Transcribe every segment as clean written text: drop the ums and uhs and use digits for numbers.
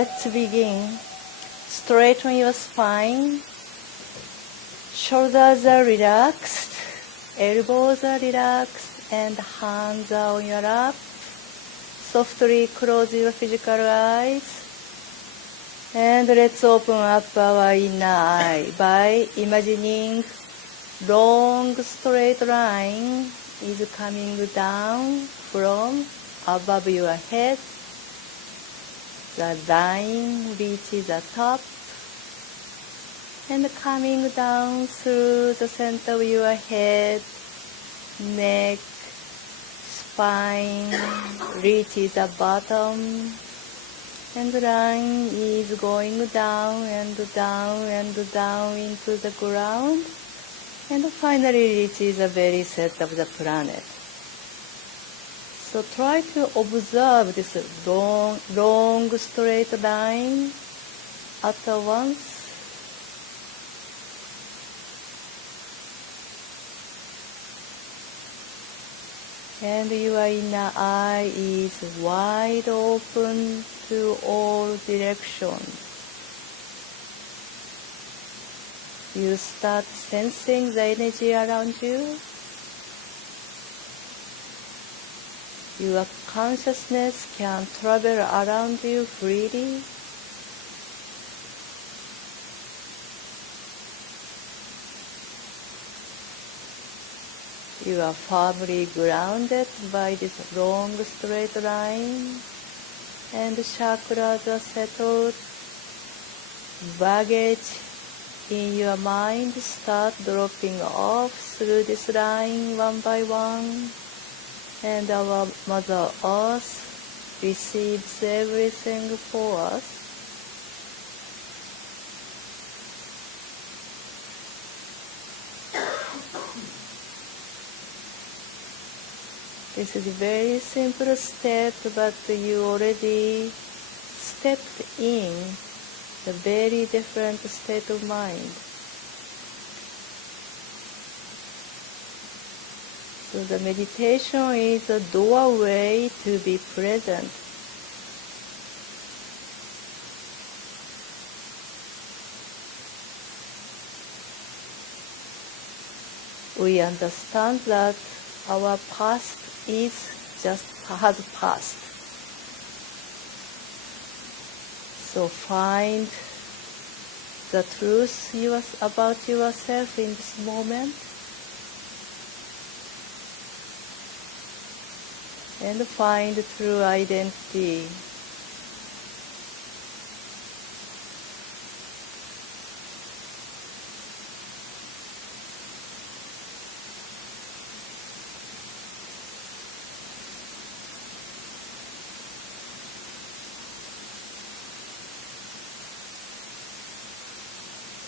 let's begin. Straighten your spine. Shoulders are relaxed. Elbows are relaxed. And hands are on your lap. Softly close your physical eyes. And let's open up our inner eye by imagining long straight line is coming down from above your head. The line reaches the top and coming down through the center of your head, neck, spine, reaches the bottom, and the line is going down and down and down into the ground, and finally reaches the very center of the planet. So try to observe this long straight line at once. And your inner eye is wide open to all directions. You start sensing the energy around you. Your consciousness can travel around you freely. You are firmly grounded by this long straight line, and the chakras are settled. Baggage in your mind start dropping off through this line one by one, and our Mother Earth receives everything for us. This is a very simple step, but you already stepped in a very different state of mind. So the meditation is a doorway to be present. We understand that our past has passed. So find the truth about yourself in this moment, and find true identity.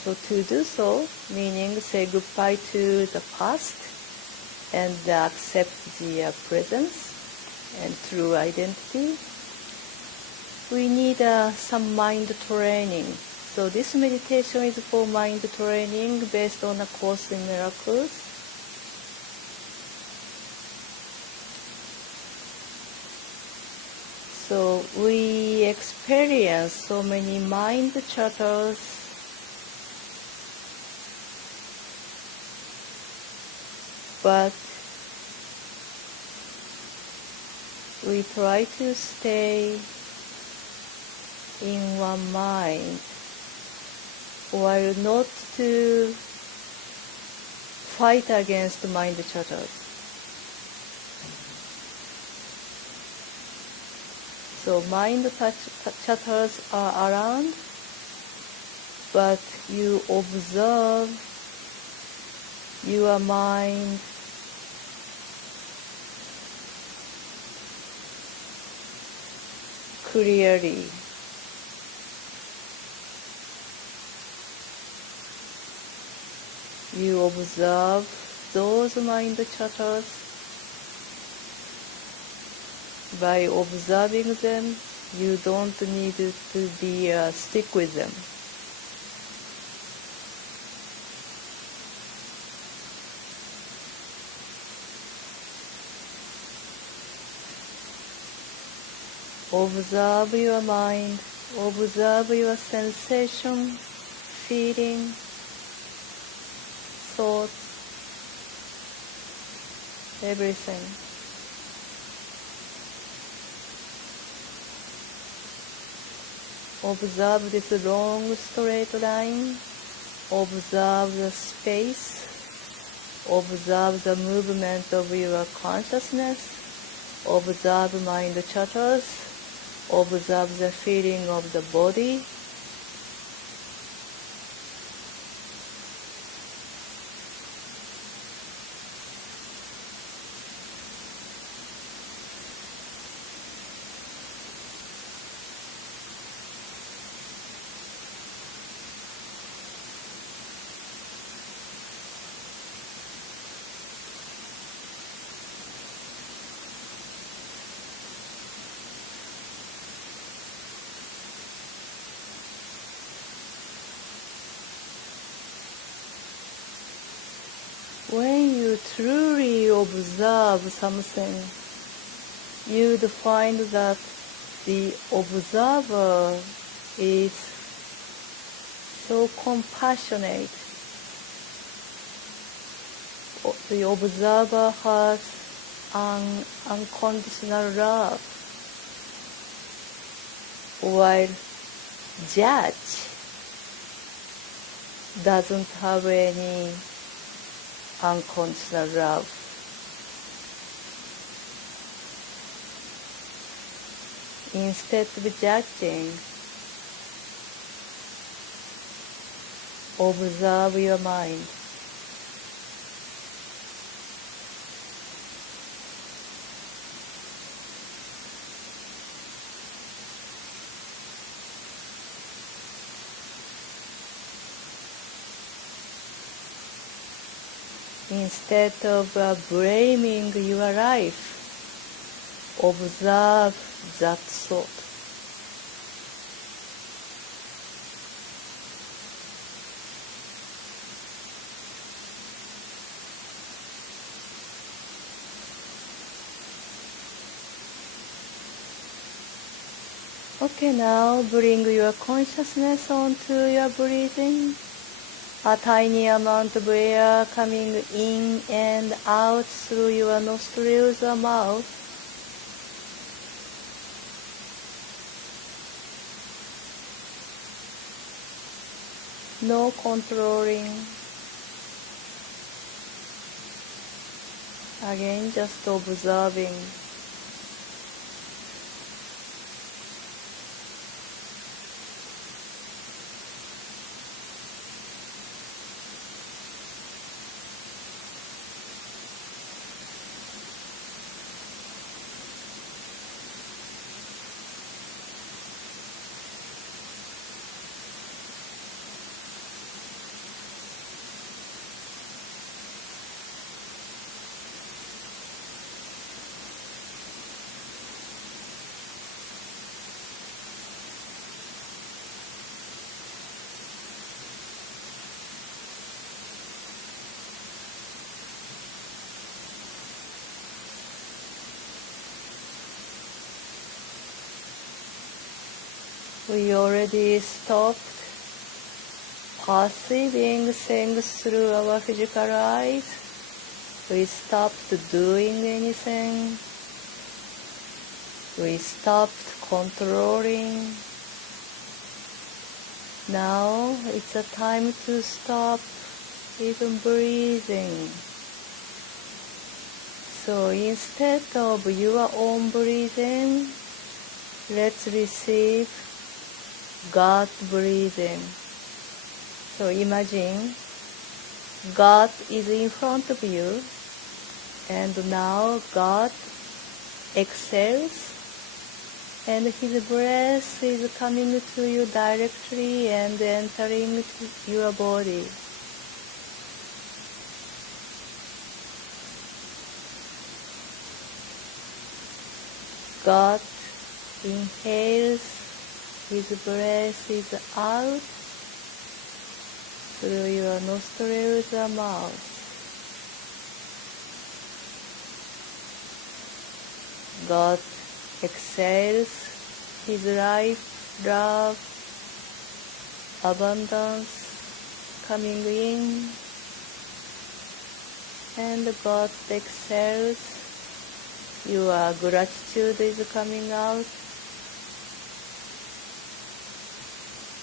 So to do so, meaning say goodbye to the past and accept the presence and true identity, we need some mind training. So this meditation is for mind training based on A Course in Miracles. So we experience so many mind chatters, but we try to stay in one mind, while not to fight against mind chatters. So mind chatters are around, but you observe your mind clearly. You observe those mind chatters. By observing them, you don't need to be stick with them. Observe your mind Observe your sensation, feeling, thoughts, everything. Observe this long straight line. Observe the space. Observe the movement of your consciousness. Observe mind chatters. Observe the feeling of the body. When you truly observe something, you'd find that the observer is so compassionate. The observer has an unconditional love, while judge doesn't have any unconditional love. Instead of judging, observe your mind. Instead of blaming your life, observe that thought. Okay, now bring your consciousness onto your breathing. A tiny amount of air coming in and out through your nostrils or mouth. No controlling. Again, just observing. We already stopped perceiving things through our physical eyes. We stopped doing anything. We stopped controlling. Now it's a time to stop even breathing. So instead of your own breathing, let's receive God breathing. So imagine God is in front of you, and now God exhales, and His breath is coming to you directly and entering your body. God inhales, His breath is out through your nostrils or mouth. God exhales His life love, abundance coming in, and God exhales. Your gratitude is coming out.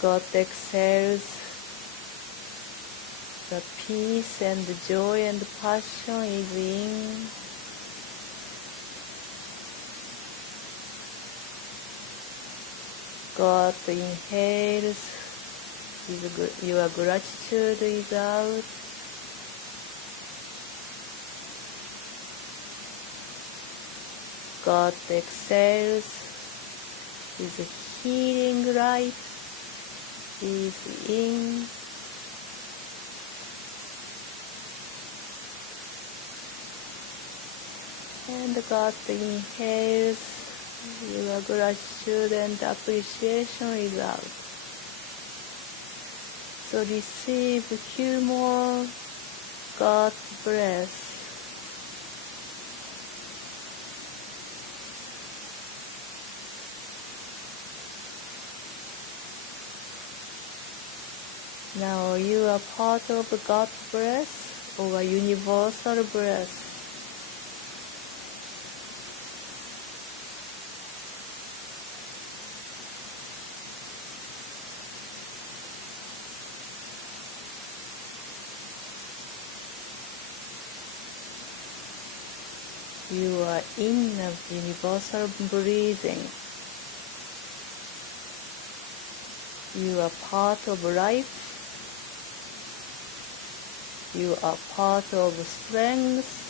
God exhales. The peace and joy and passion is in. God inhales. Your gratitude is out. God exhales. His healing light is in. And God inhales. Your gratitude and appreciation is out. So receive a few more God breaths. Now you are part of God's breath or a universal breath. You are in a universal breathing. You are part of life. You are part of strength.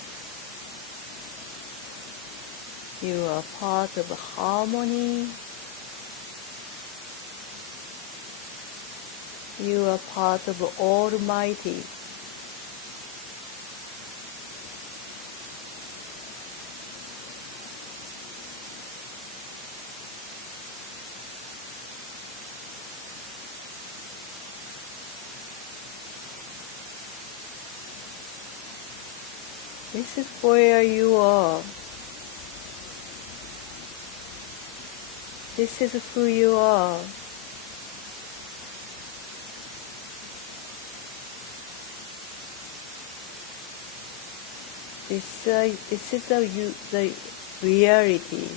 You are part of harmony. You are part of Almighty. This is where you are. This is who you are. This is the reality.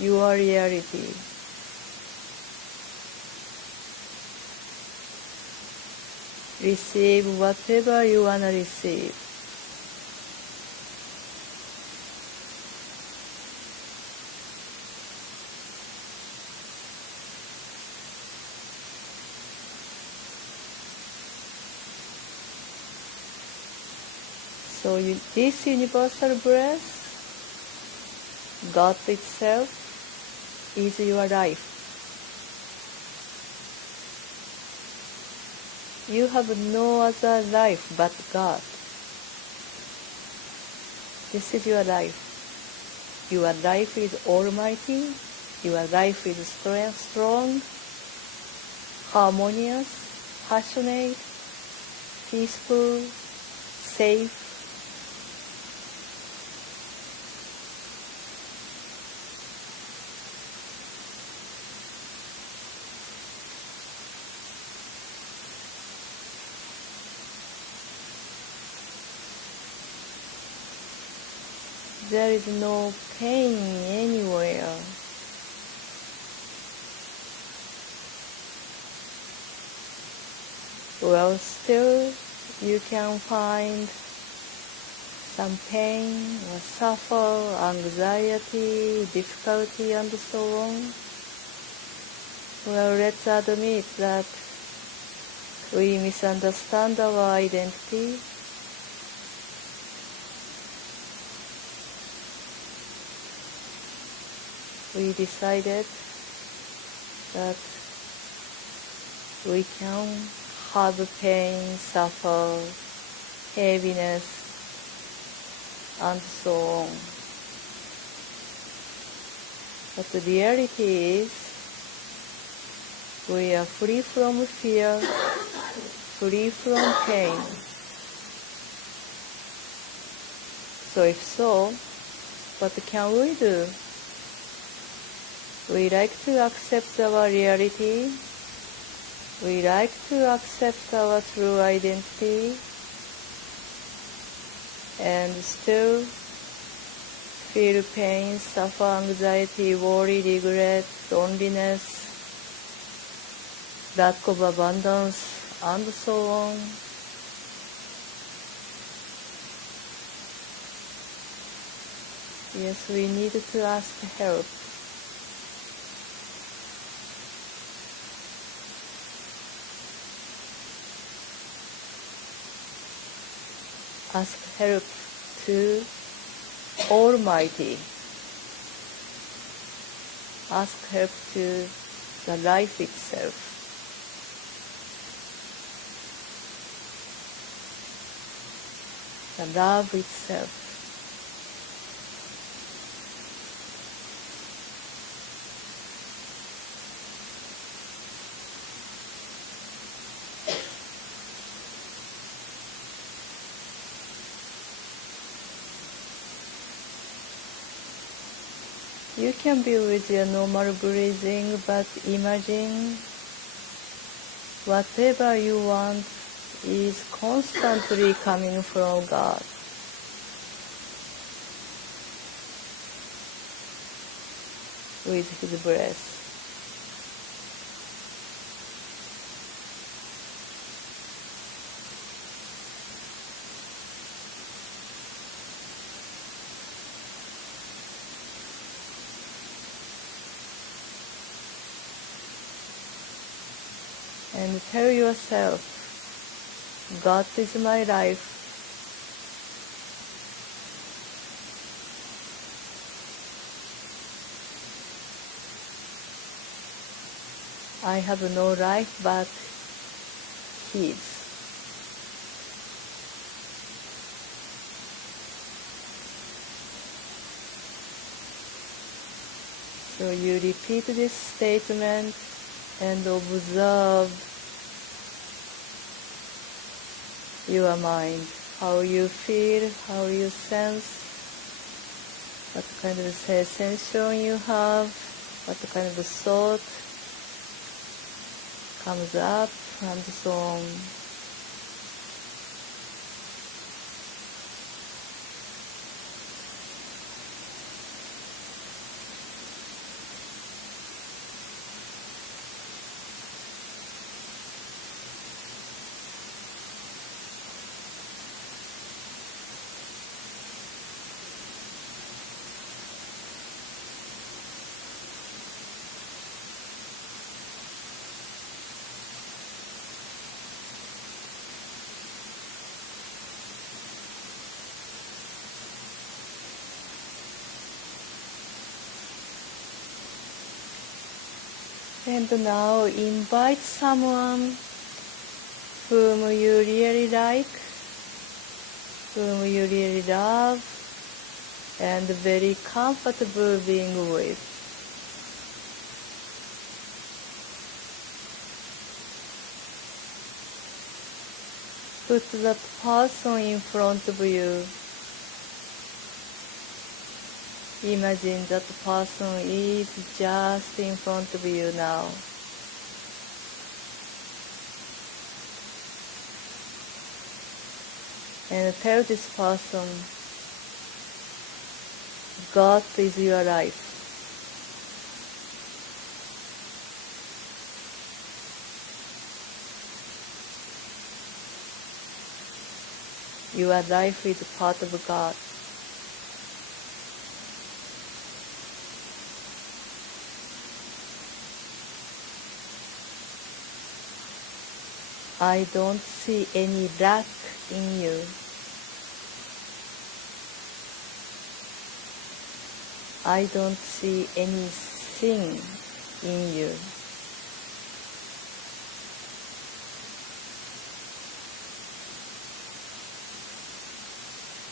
Your reality. Receive whatever you want to receive. So this universal breath, God itself, is your life. You have no other life but God. This is your life. Your life is almighty. Your life is strong, harmonious, passionate, peaceful, safe. There is no pain anywhere. Well, still you can find some pain or suffer, anxiety, difficulty, and so on. Well, let's admit that we misunderstand our identity. We decided that we can have pain, suffer, heaviness, and so on. But the reality is, we are free from fear, free from pain. So if so, what can we do? We like to accept our reality. We like to accept our true identity and still feel pain, suffer anxiety, worry, regret, loneliness, lack of abundance, and so on. Yes, we need to ask help. Ask help to Almighty. Ask help to the life itself. The love itself. You can be with your normal breathing, but imagine whatever you want is constantly coming from God. With His breath. And tell yourself, God is my life. I have no life but His. So you repeat this statement and observe your mind, how you feel, how you sense, what kind of sensation you have, what kind of thought comes up, and so on. And now invite someone whom you really like, whom you really love, and very comfortable being with. Put that person in front of you. Imagine that person is just in front of you now. And tell this person, God is your life. Your life is part of God. I don't see any lack in you. I don't see any sin in you.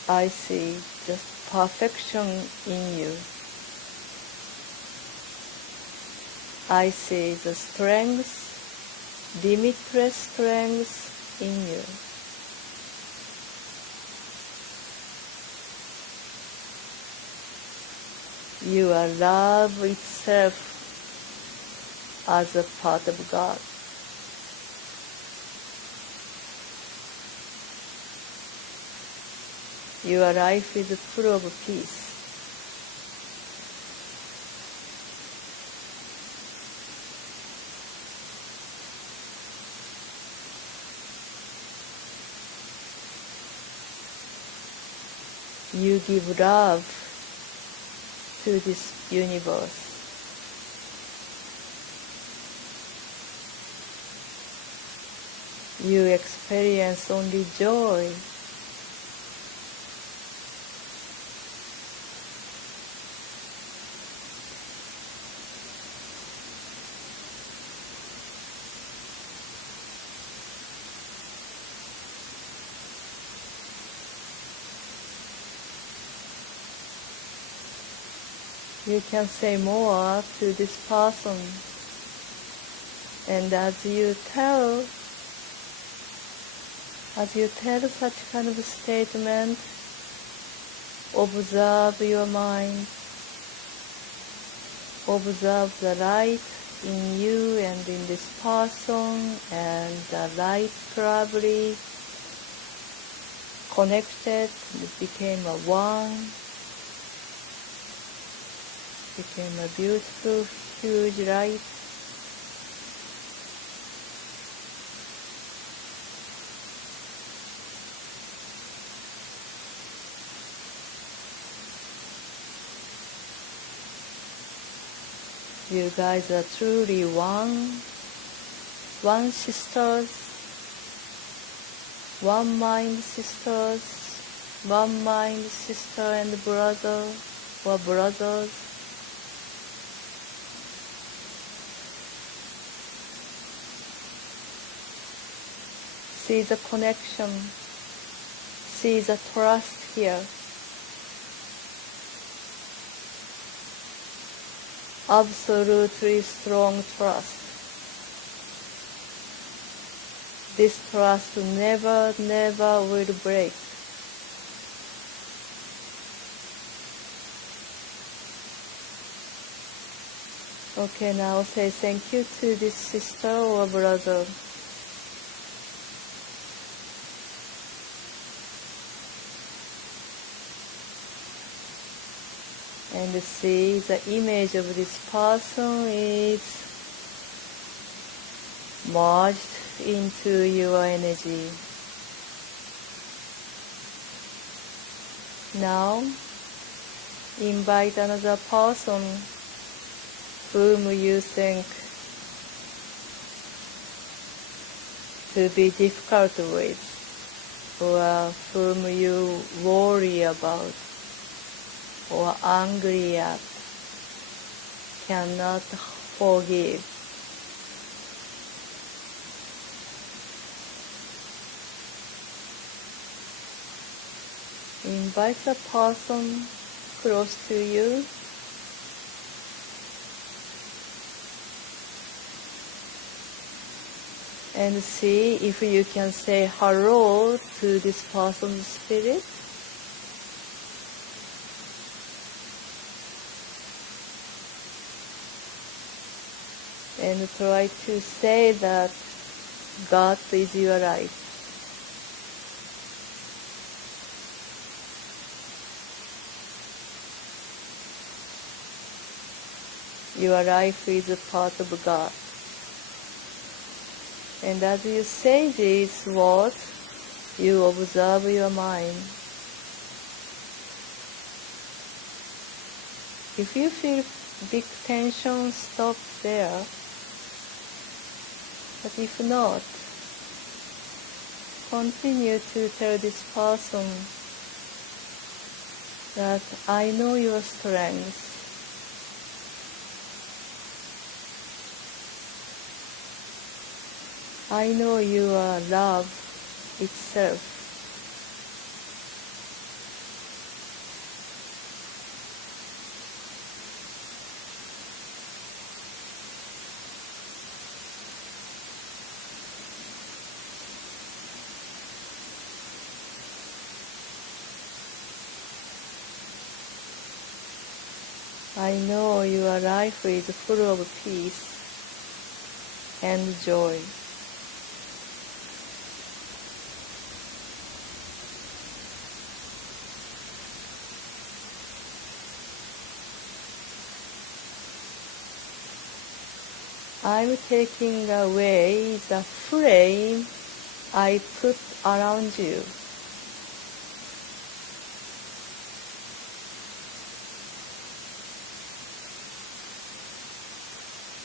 I see just perfection in you. I see the strength, limitless strength in you. Your love itself as a part of God. Your life is full of peace. You give love to this universe. You experience only joy. You can say more to this person, and as you tell such kind of statement, observe your mind, observe the light in you and in this person, and the light probably connected, it became a one, became a beautiful, huge light. You guys are truly one sisters, one mind sisters, one mind sister and brother or brothers. See the connection, see the trust here. Absolutely strong trust. This trust never will break. Okay, now say thank you to this sister or brother. And see the image of this person is merged into your energy. Now, invite another person whom you think to be difficult with, or whom you worry about, or angry at, cannot forgive. Invite a person close to you and see if you can say hello to this person's spirit. And try to say that God is your life. Your life is a part of God. And as you say these words, you observe your mind. If you feel big tension, stop there. But if not, continue to tell this person that I know your strength. I know you are love itself. I know your life is full of peace. and joy. I'm taking away the frame I put around you.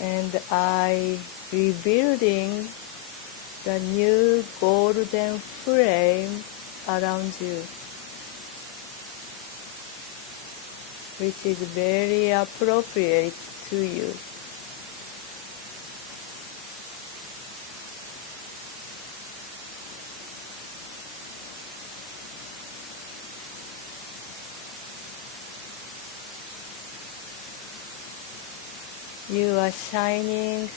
And I rebuilding the new golden frame around you, which is very appropriate to you. You are shining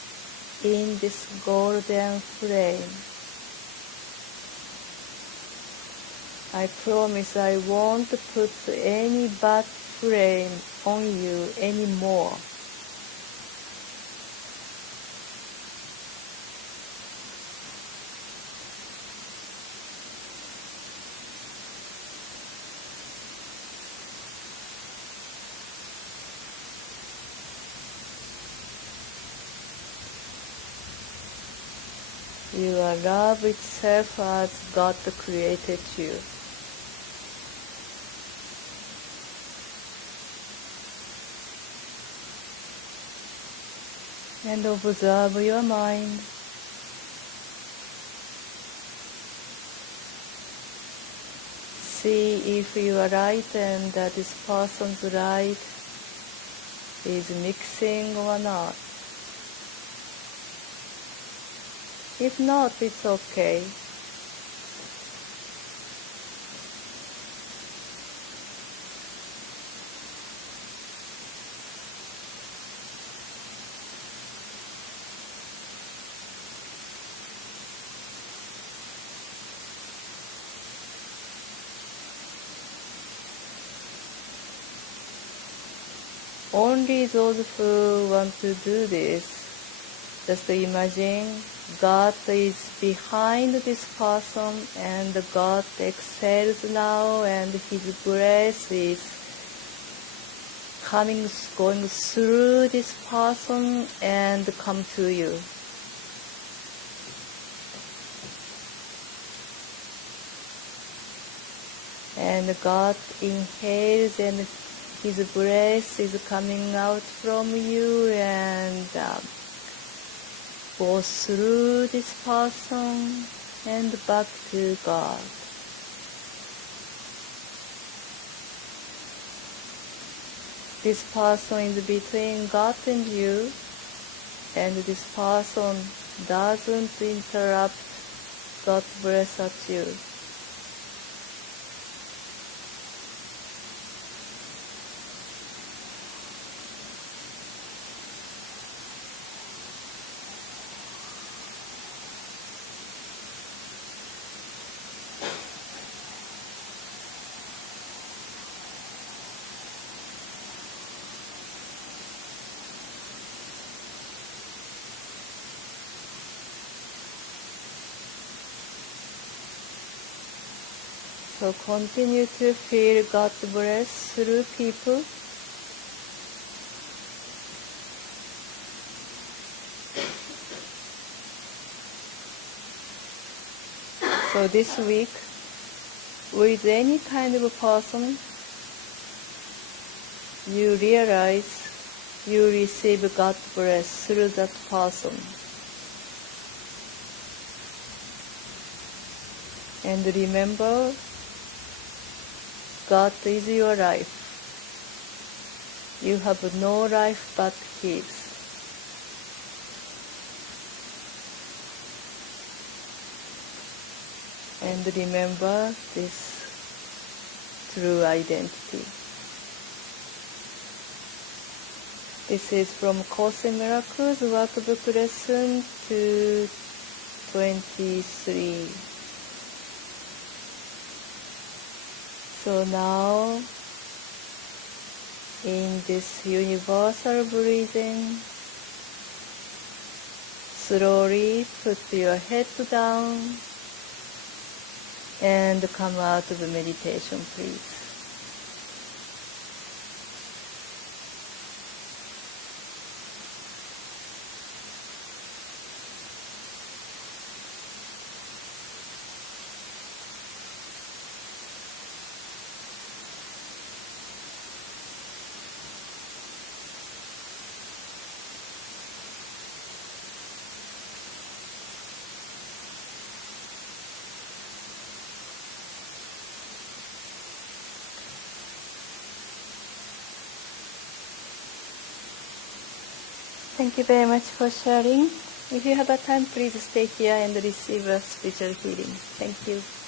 in this golden flame. I promise I won't put any bad flame on you anymore. You are love itself as God created you. And observe your mind. See if your light and this person's light is mixing or not. If not, it's okay. Only those who want to do this, just imagine God is behind this person and God exhales now and His breath is going through this person and come to you. And God inhales and His breath is coming out from you and goes through this person and back to God. This person is between God and you, and this person doesn't interrupt God's breath at you. So continue to feel God's breath through people. So this week, with any kind of person, you realize you receive God's breath through that person. And remember, God is your life. You have no life but His. And remember this true identity. This is from Course in Miracles Workbook Lesson 223. So now, in this universal breathing, slowly put your head down and come out of the meditation, please. Thank you very much for sharing. If you have a time, please stay here and receive a spiritual healing. Thank you.